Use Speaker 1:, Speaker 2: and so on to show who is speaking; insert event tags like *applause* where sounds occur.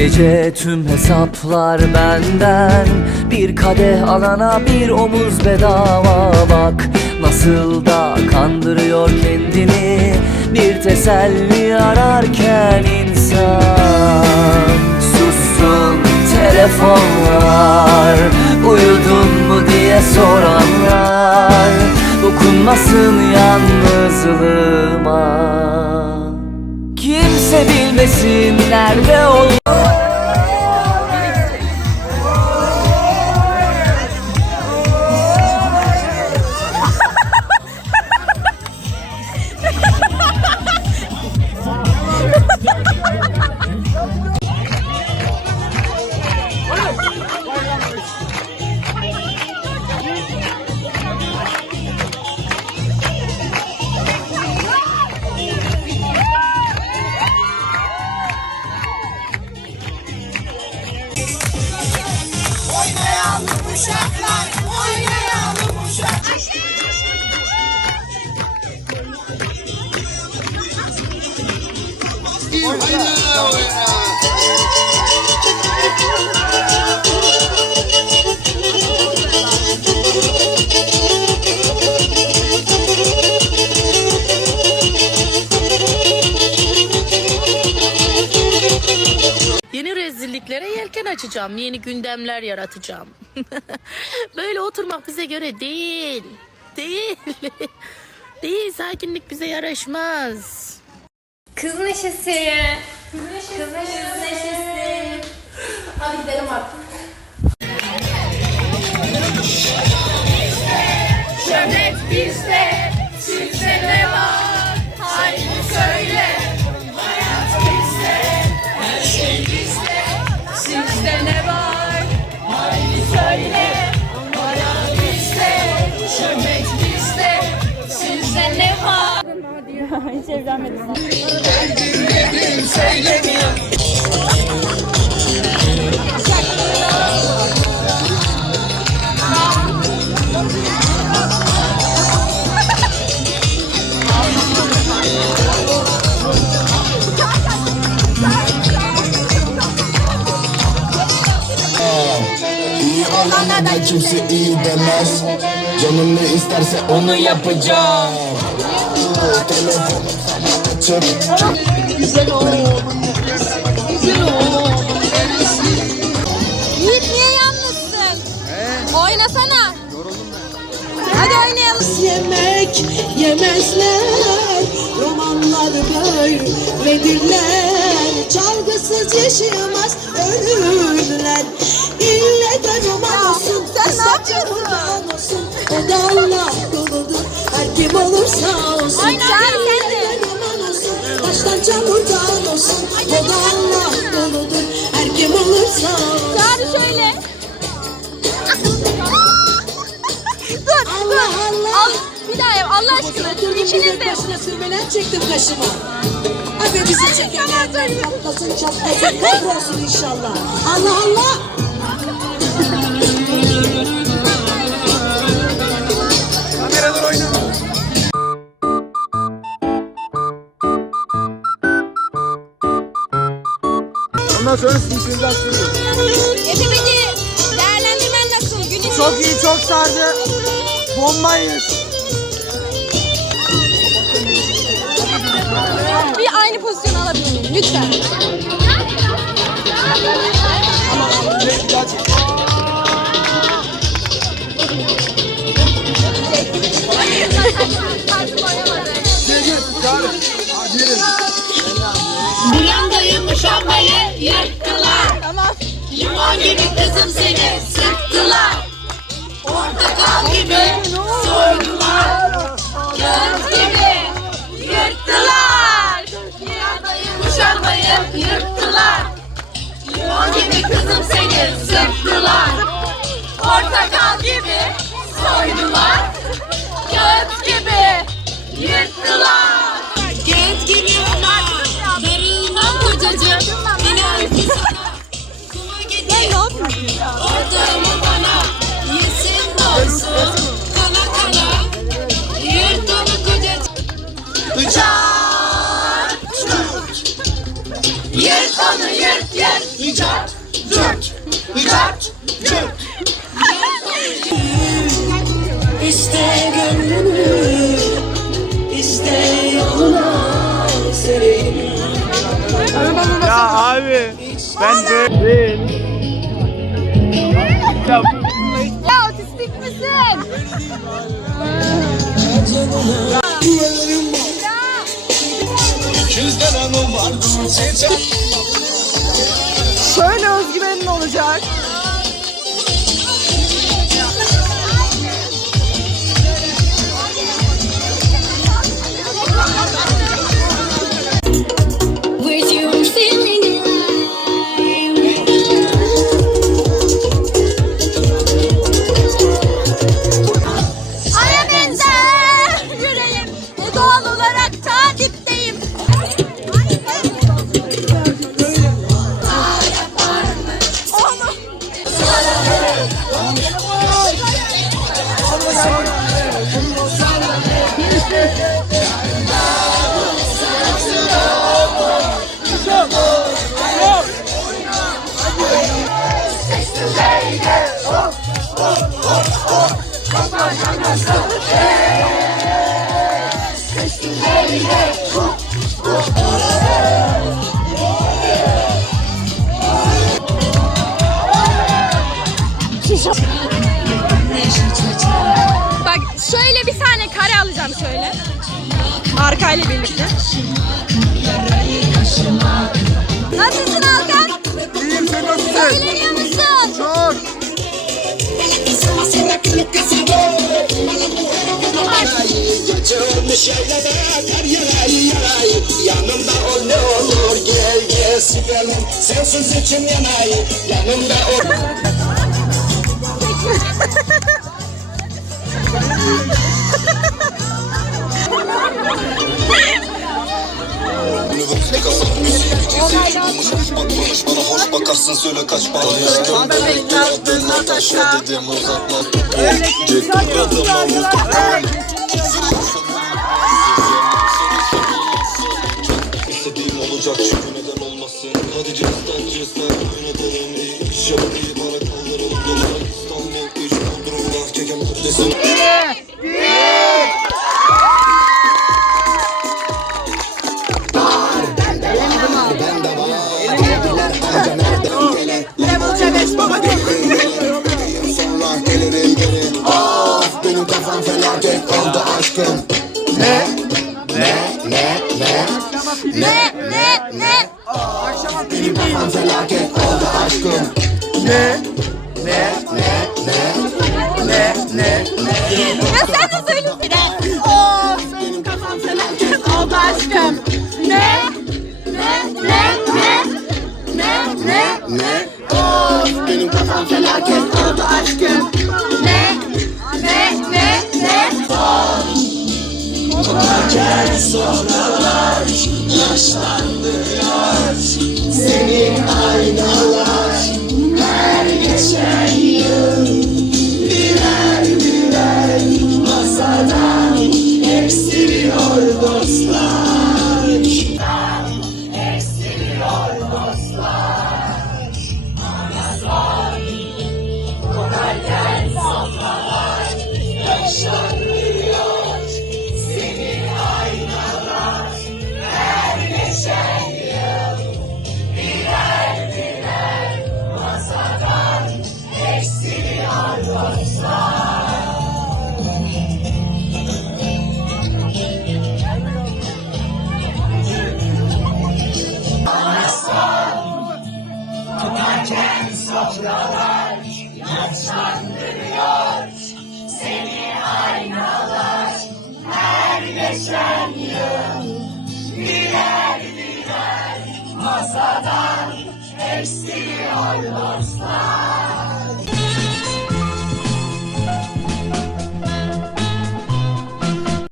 Speaker 1: gece tüm hesaplar benden. Bir kadeh alana bir omuz bedava. Bak Nasıl da kandırıyor kendini. Bir teselli ararken insan. Sussun telefonlar Uyudun mu diye soranlar. Dokunmasın yalnızlığıma. Kimse bilmesin nerede ol
Speaker 2: Yeni rezilliklere yelken açacağım. Yeni gündemler yaratacağım. *laughs* Böyle oturmak bize göre değil. Değil. *laughs* değil. Sakinlik bize yaraşmaz.
Speaker 3: Kız neşesi. Kız neşesi. Kız neşesi. Hadi gidelim artık. Var?
Speaker 4: İyi olana da kimse iyi demez Canım ne isterse onu yapacağım
Speaker 5: Yiğit niye yalnızsın? Oynasana. Hadi oynayalım.
Speaker 6: yemek yemezler Romanlar böyledirler Çalgısız yaşayamaz ölürler İlle de roman olsun
Speaker 5: sen ne yapıyorsun?
Speaker 6: O da Allah doludur her kim olursa Taştan çamurdan olsun O da Allah doludur her kim olursa
Speaker 5: Çağrı şöyle. dur
Speaker 6: Allah
Speaker 5: dur.
Speaker 6: Allah.
Speaker 5: Al, bir daha yap Allah aşkına. İkiniz de.
Speaker 6: Başına sürmelen çektim kaşıma. Abi bizi çekenlerden patlasın çatlasın kahrolsun inşallah. Allah Allah.
Speaker 7: Ondan sonra sizin
Speaker 5: Efe peki değerlendirmen nasıl? Gün.
Speaker 7: Çok iyi, çok sardı. Bombayız.
Speaker 5: Bir aynı pozisyon alabilir miyim? Lütfen.
Speaker 8: Limon gibi kızım seni sıktılar. Portakal gibi soydular. Kağıt gibi yırttılar. Brandayı muşambayı yırttılar. Limon gibi kızım seni sıktılar. Portakal gibi soydular. Kağıt gibi yırttılar. Yırt onu yırt yırt.
Speaker 4: Çat, cırt, cart, cırt.
Speaker 6: İste gönlümü, iste yoluna sereyim.
Speaker 7: Ya abi ben böyle Ya
Speaker 3: Ya otistik misin? Sit. Bak şöyle bir tane kare alacağım şöyle. Arkayla birlikte.
Speaker 4: Yaylada kar yaray yaray. Yanımda ol ne olur gel gel sigaram Sensiz için yanay Yanımda ol.
Speaker 9: Bakmamış bana hoş bakarsın söyle kaç para Alıştım adına taşa dedim uzatma Cepte adama vurdum olacak çünkü neden olmasın? Hadi cinsten oyun edelim. İyi iş yap iyi para kaldıralım. Dolar İstanbul üç Bodrum'da kekem desin
Speaker 4: Ben de var Dediler anca nereden gele Level C5 baba Yıl sonra gelirim geri Of benim kafam felaket oldu aşkım Ne? Ne? Ne? Ne?
Speaker 3: Ne? Ne? Ne? Ya sen de söylesene. Of benim kafam felaket oldu aşkım. Ne? Ne ne ne? Ne ne?
Speaker 4: Ne? Of benim kafam felaket oldu aşkım
Speaker 3: Ne? Ne ne ne?
Speaker 4: Senin aynalar her I the